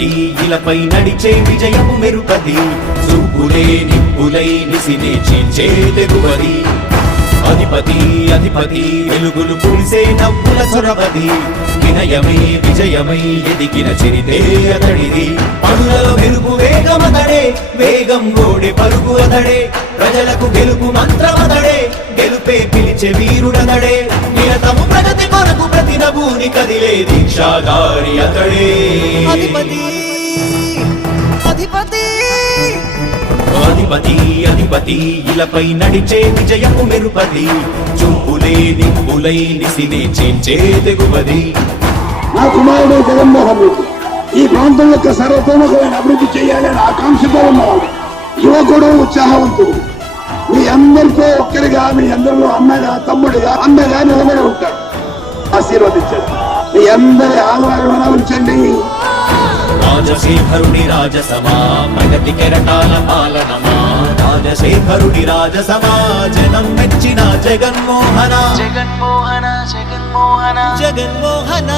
అధిపతి ఇలపై నడిచే విజయము మెరుపది చూపులే నిప్పులై నిసినే చీల్చే తెగువది. అధిపతి అధిపతి వెలుగులు పులిసే నవ్వుల చొరవది. వినయమై విజయమై ఎదిగిన చిరితే అతడిది. పనులలో మెరుపు వేగమతడే వేగం గోడే పరుగు అతడే. ప్రజలకు గెలుపు మంత్రమతడే గెలుపే పిలిచే వీరుడతడే. నిరతము ప్రగతి కొరకు ప్రతి నభూని కదిలే దీక్షాగారి అతడే. అధిపతి అధిపతి. అధిపతి అధిపతి ఇలపై నడిచే విజయము మెరుపది చూపులే నిప్పులై నిసినే చేంచే తెగువది. నా కుమారుడు జగన్మోహన్ రెడ్డి ఈ ప్రాంతం యొక్క సర్వతోముఖమైన అభివృద్ధి చేయాలని ఆకాంక్షతో ఉన్నవాడు యువకుడు ఉత్సాహవంతుడు. మీ అందరితో ఒక్కరిగా మీ అందరిలో అన్నగా తమ్ముడిగా అన్నగా నిలబడి ఉంటాడు. ఆశీర్వదించండి. మీ అందరి ఆహ్వానం ఉంచండి రాజశేఖరుడి రాజసమా ప్రగతి కెరటాల పాలనమా? రాజశేఖరుడి రాజసమా జనం మెచ్చిన జగన్మోహన? జగన్మోహన జగన్మోహన? జగన్మోహన?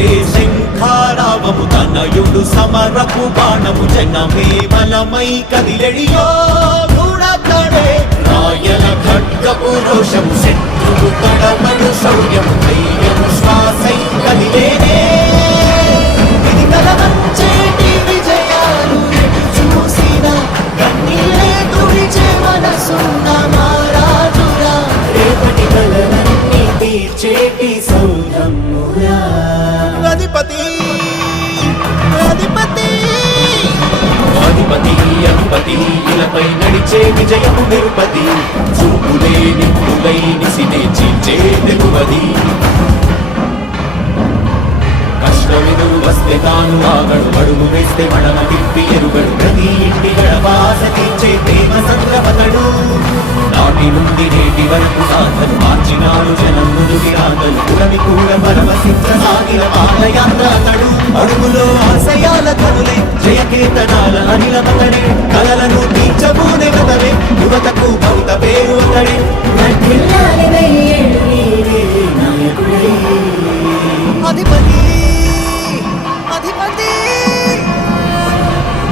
తండ్రే శంఖారావము తనయుడు సమరపు బాణము జనమే బలమై కదిలెడియో. అధిపతి నడిచే విజయము నిరుపతి చూపులే నిప్పులై నిసినే చీల్చే తెలువది కష్టమెదురు వస్తే తాను ఆగడు అడుగు వేస్తే మడమ తిప్పి ఎరుగడు. ప్రతి ఇంటి గడవాస తీర్చే ప్రేమ సంద్రపతడు. నాటి నుండి నేటి వరకు సాధను మార్చినాడు జనం ముందుకి రాగలు కురవి కూడా సాగిన పాదయాత్ర అతడు. అడుగులో ఆశయాల కనులే జయకేతనాల అనిలమతడే కలలను యువతకు భౌత పేరు నాయకుడే. అధిపతి అధిపతి.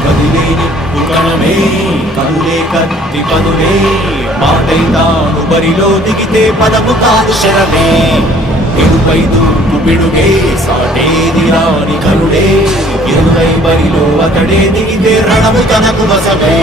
కదిలే నిప్పు కణమే కనులే కత్తి పనులే మాటై తాను బరిలో దిగితే పదము కాదు శరమే. ఎరుపై దూకు పిడుగే సాటేది రాని కనుడే ఎరుపై బరిలో అతడే దిగితే రణము తనకు వసమే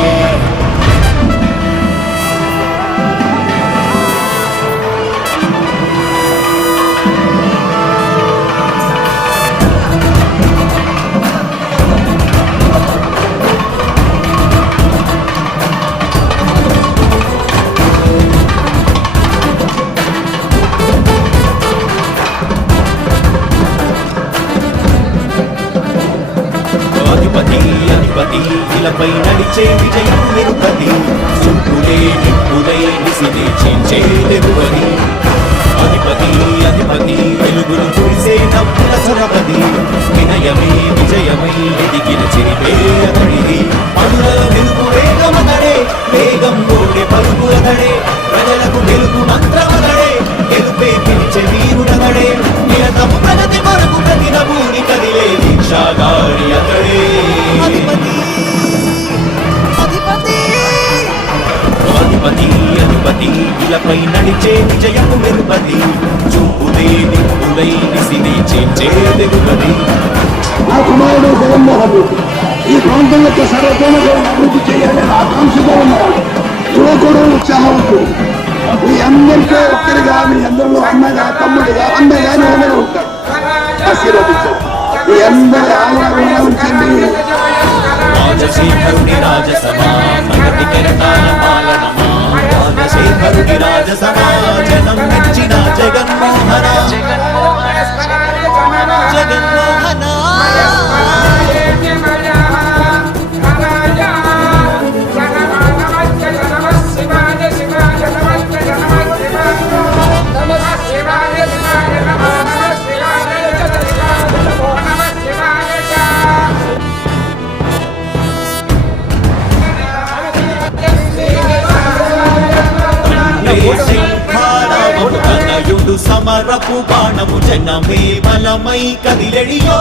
అధిపతి ఇలపై నడిచే విజయం నిరుపతి సుప్పులే నిప్పులై నిసిని చీల్చే తెగువది అధిపతి అధిపతి వెలుగులు కురిసే నవ్వుల చొరవది వినయమే విజయమై ఎదిగిన చెరిపే అతడిది. పనులలో వెలుగు వేగమతడే వేగం గోడే పరుగు అతడే ప్రజలకు వెలుగు మంత్ర ఇలపై నడిచే విజయము మెరుపది చూపుదే దిక్కులై నిసిని చేంచే తెగుపది నా కుమారుడు జగన్మోహన్ ఈ ప్రాంతం యొక్క సర్వతోముఖమైన అభివృద్ధి చేయాలని ఆకాంక్షతో ఉన్నాడు యువకుడు ఉత్సాహవంతుడు. మీ అందరితో ఒక్కరిగా మీ అందరిలో అన్నగా తమ్ముడిగా అన్నగా నేను ఉంటాడు. ఆశీర్వదించండి. మీ అందరి ఆలోచన ఉంచండి. రాజశేఖరుడి రాజసభా ప్రగతి కెరటాల పాలనమా రాజశేఖరుడి రాజసభా జనం మెచ్చిన జగన్మోహన జగన్మోహన. శంఖారావము తనయుడు సమరపు బాణము జనమే బలమై కదిలెడియో